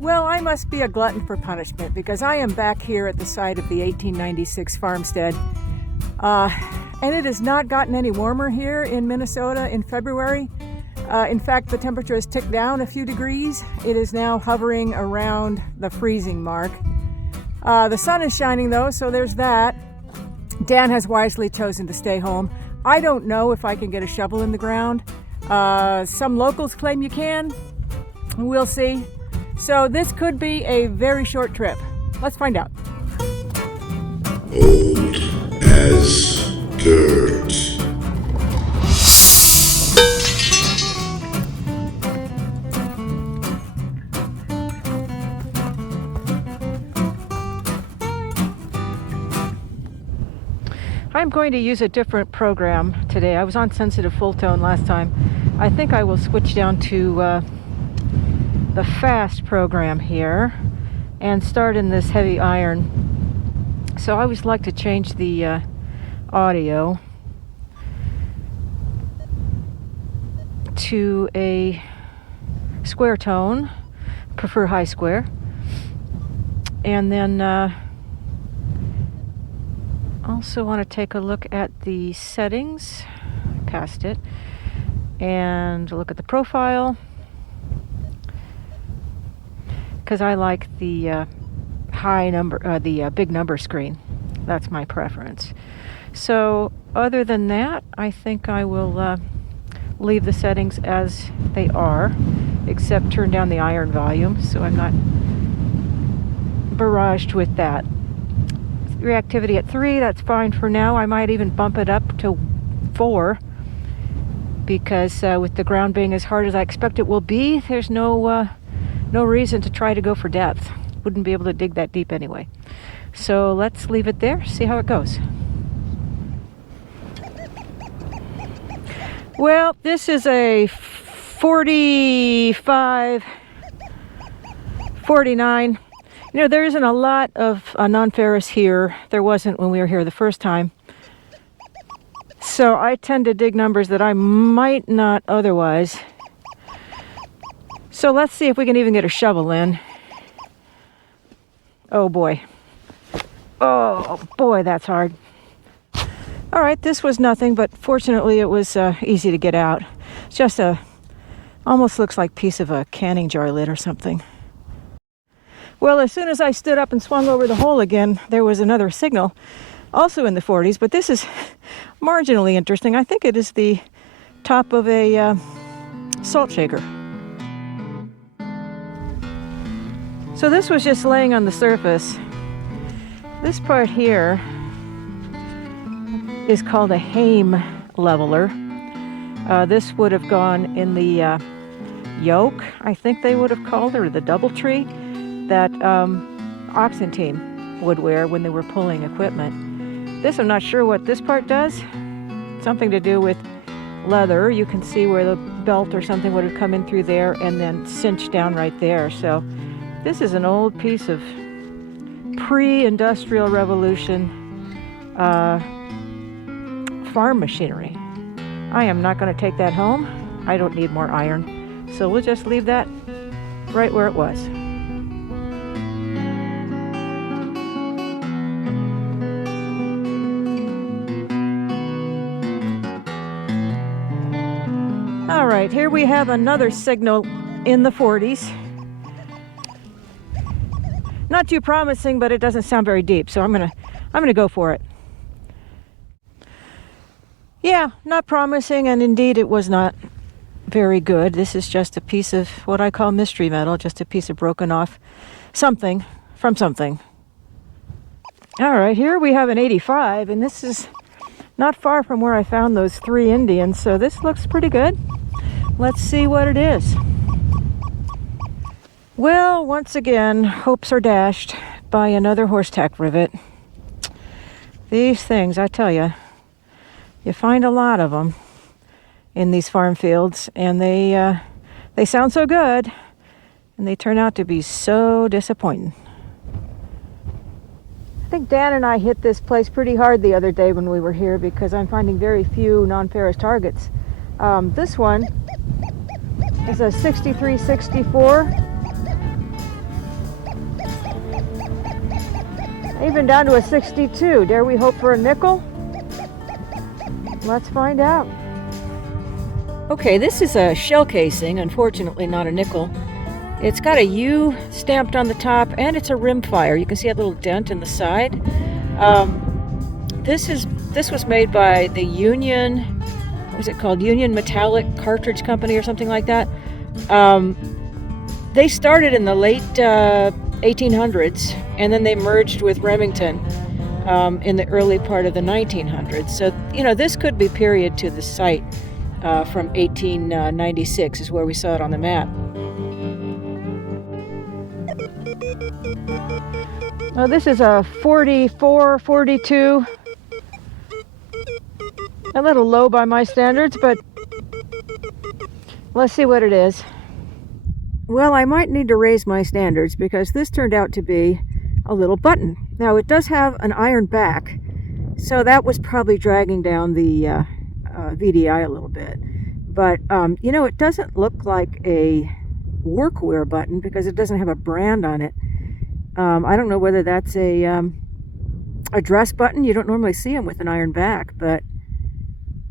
Well, I must be a glutton for punishment because I am back here at the site of the 1896 farmstead. And it has not gotten any warmer here in Minnesota in February. In fact, the temperature has ticked down a few degrees. It is now hovering around the freezing mark. The sun is shining though, so there's that. Dan has wisely chosen to stay home. I don't know if I can get a shovel in the ground. Some locals claim you can. We'll see. So this could be a very short trip. Let's find out. Old as dirt. I'm going to use a different program today. I was on sensitive full tone last time. I think I will switch down to the fast program here and start in this heavy iron. So I always like to change the audio to a square tone, prefer high square, and then also want to take a look at the settings, past it, and look at the profile, because I like the high number, the big number screen. That's my preference. So other than that, I think I will leave the settings as they are, except turn down the iron volume so I'm not barraged with that. Reactivity at 3, that's fine for now. I might even bump it up to 4 because with the ground being as hard as I expect it will be, there's no reason to try to go for depth. Wouldn't be able to dig that deep anyway. So let's leave it there, see how it goes. Well, this is a 45, 49. You know, there isn't a lot of non-ferrous here. There wasn't when we were here the first time. So I tend to dig numbers that I might not otherwise. So let's see if we can even get a shovel in. Oh boy. Oh boy, that's hard. All right, this was nothing, but fortunately it was easy to get out. It's just almost looks like a piece of a canning jar lid or something. Well, as soon as I stood up and swung over the hole again, there was another signal, also in the 40s, but this is marginally interesting. I think it is the top of a salt shaker. So this was just laying on the surface. This part here is called a Haim leveler. This would have gone in the yoke, I think they would have called it, or the double tree that oxen team would wear when they were pulling equipment. This, I'm not sure what this part does. Something to do with leather. You can see where the belt or something would have come in through there and then cinched down right there. So this is an old piece of pre-industrial revolution farm machinery. I am not going to take that home. I don't need more iron. So we'll just leave that right where it was. All right, here we have another signal in the 40s. Not too promising, but it doesn't sound very deep, so I'm gonna go for it. Yeah, not promising, and indeed it was not very good. This is just a piece of what I call mystery metal, just a piece of broken off something from something. All right, here we have an 85, and this is not far from where I found those 3 Indians, so this looks pretty good. Let's see what it is. Well, once again, hopes are dashed by another horse tack rivet. These things, I tell you, you find a lot of them in these farm fields, and they sound so good, and they turn out to be so disappointing. I think Dan and I hit this place pretty hard the other day when we were here because I'm finding very few non-ferrous targets. This one is a 63-64 Even down to a 62. Dare we hope for a nickel? Let's find out. Okay, this is a shell casing, unfortunately not a nickel. It's got a U stamped on the top, and it's a rimfire. You can see a little dent in the side. This was made by the Union, what was it called? Union Metallic Cartridge Company or something like that. They started in the late 1800s, and then they merged with Remington in the early part of the 1900s. So, you know, this could be period to the site from 1896 is where we saw it on the map. Well, this is a 44, 42. A little low by my standards, but let's see what it is. Well, I might need to raise my standards because this turned out to be a little button. Now, it does have an iron back, so that was probably dragging down the VDI a little bit. But, you know, it doesn't look like a workwear button because it doesn't have a brand on it. I don't know whether that's a dress button. You don't normally see them with an iron back, but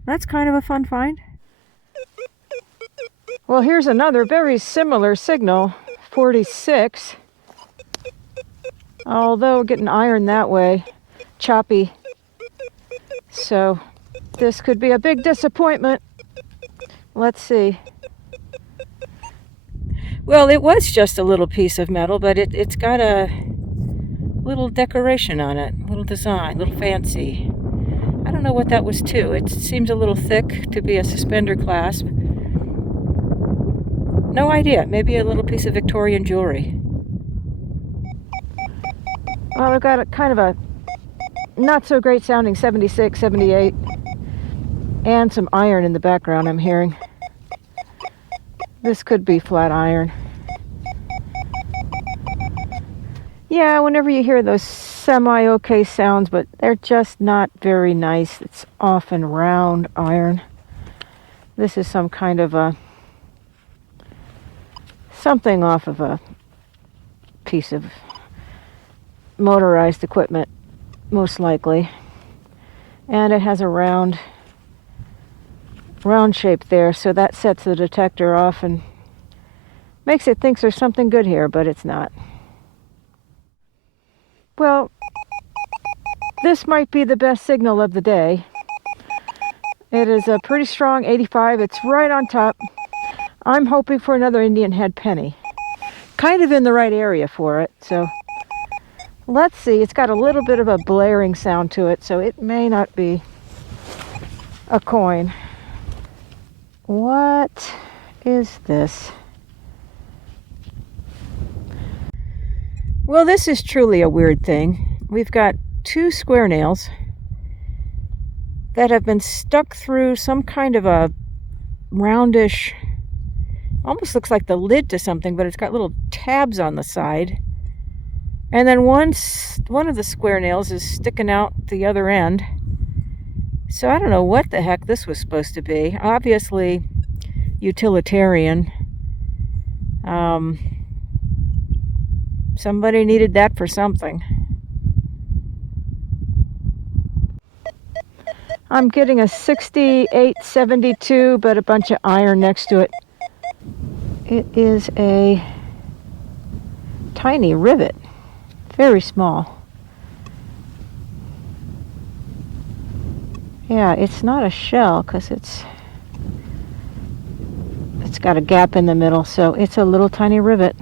that's kind of a fun find. Well, here's another very similar signal, 46. Although getting iron that way, choppy. So this could be a big disappointment. Let's see. Well, it was just a little piece of metal, but it's got a little decoration on it, a little design, a little fancy. I don't know what that was too. It seems a little thick to be a suspender clasp. No idea. Maybe a little piece of Victorian jewelry. Well, I've got a kind of a not so great sounding 76, 78. And some iron in the background I'm hearing. This could be flat iron. Yeah, whenever you hear those semi-okay sounds, but they're just not very nice. It's often round iron. This is some kind of a something off of a piece of motorized equipment, most likely. And it has a round shape there, so that sets the detector off and makes it think there's something good here, but it's not. Well, this might be the best signal of the day. It is a pretty strong 85. It's right on top. I'm hoping for another Indian head penny. Kind of in the right area for it, so let's see. It's got a little bit of a blaring sound to it, so it may not be a coin. What is this? Well, this is truly a weird thing. We've got two square nails that have been stuck through some kind of a roundish, almost looks like the lid to something, but it's got little tabs on the side. And then one of the square nails is sticking out the other end. So I don't know what the heck this was supposed to be. Obviously utilitarian. Somebody needed that for something. I'm getting a 68, 72, but a bunch of iron next to it. It is a tiny rivet. Very small. Yeah, it's not a shell because it's got a gap in the middle, so it's a little tiny rivet.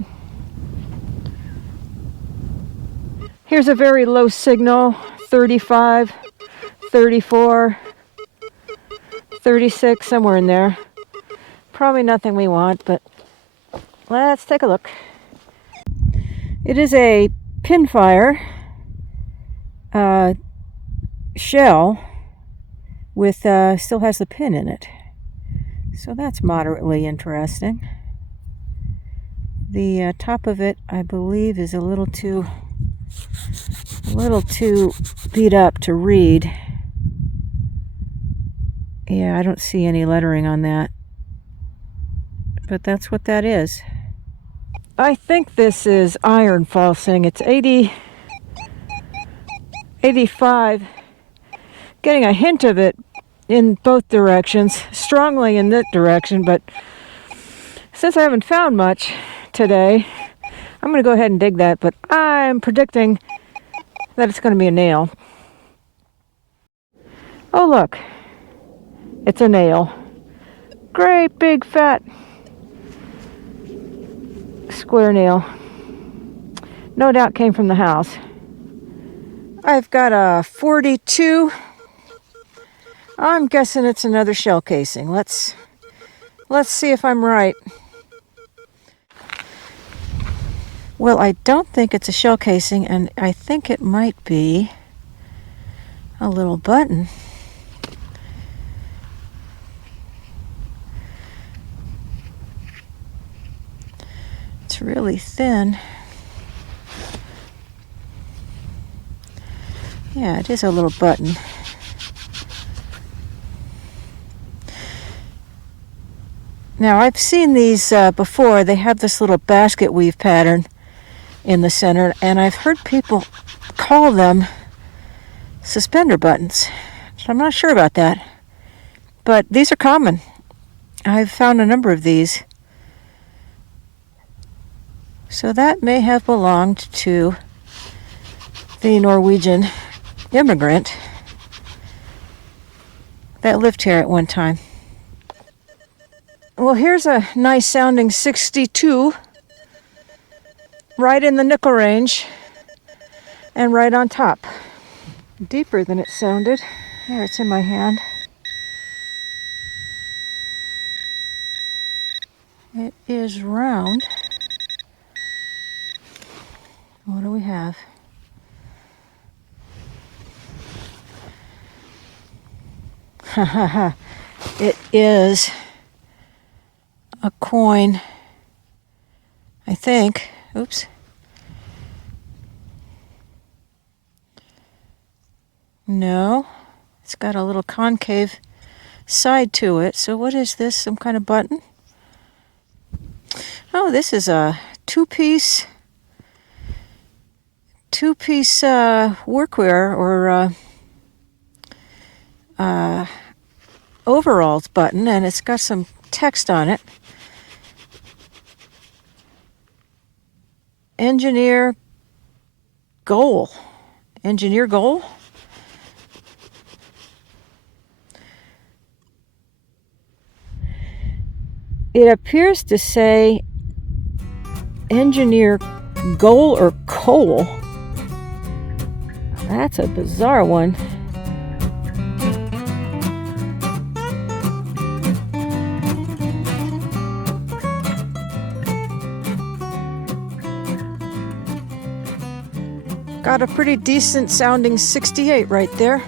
Here's a very low signal, 35, 34, 36, somewhere in there. Probably nothing we want, but let's take a look. It is a pinfire shell with still has the pin in it, so that's moderately interesting. The top of it, I believe, is a little too beat up to read. Yeah, I don't see any lettering on that, but that's what that is. I think this is iron falsing. It's 80, 85. Getting a hint of it in both directions, strongly in that direction, but since I haven't found much today, I'm going to go ahead and dig that, but I'm predicting that it's going to be a nail. Oh look, it's a nail. Great big fat square nail. No doubt came from the house. I've got a 42. I'm guessing it's another shell casing. Let's see if I'm right. Well, I don't think it's a shell casing, and I think it might be a little button. It's really thin. Yeah, it is a little button. Now, I've seen these before. They have this little basket weave pattern in the center, and I've heard people call them suspender buttons. So I'm not sure about that, but these are common. I've found a number of these. So that may have belonged to the Norwegian immigrant that lived here at one time. Well, here's a nice sounding 62, right in the nickel range and right on top. Deeper than it sounded. There, it's in my hand. It is round. What do we have? It is a coin, I think. Oops. No, it's got a little concave side to it. So what is this? Some kind of button? Oh, this is a two-piece workwear or overalls button, and it's got some text on it. Engineer goal. Engineer goal? It appears to say engineer goal or coal. That's a bizarre one. Got a pretty decent sounding 68 right there.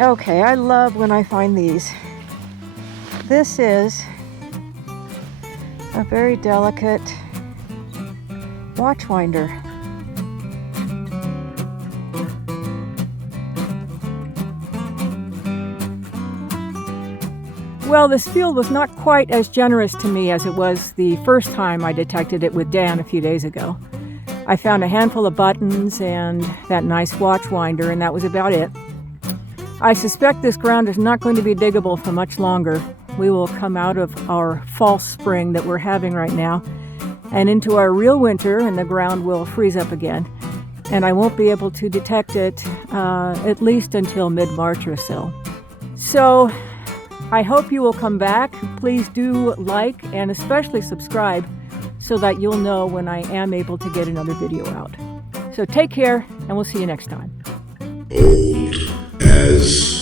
Okay, I love when I find these. This is a very delicate watch winder. Well, this field was not quite as generous to me as it was the first time I detected it with Dan a few days ago. I found a handful of buttons and that nice watch winder, and that was about it. I suspect this ground is not going to be diggable for much longer. We will come out of our false spring that we're having right now and into our real winter, and the ground will freeze up again. And I won't be able to detect it at least until mid-March or so. So I hope you will come back. Please do like and especially subscribe so that you'll know when I am able to get another video out. So take care, and we'll see you next time. Old as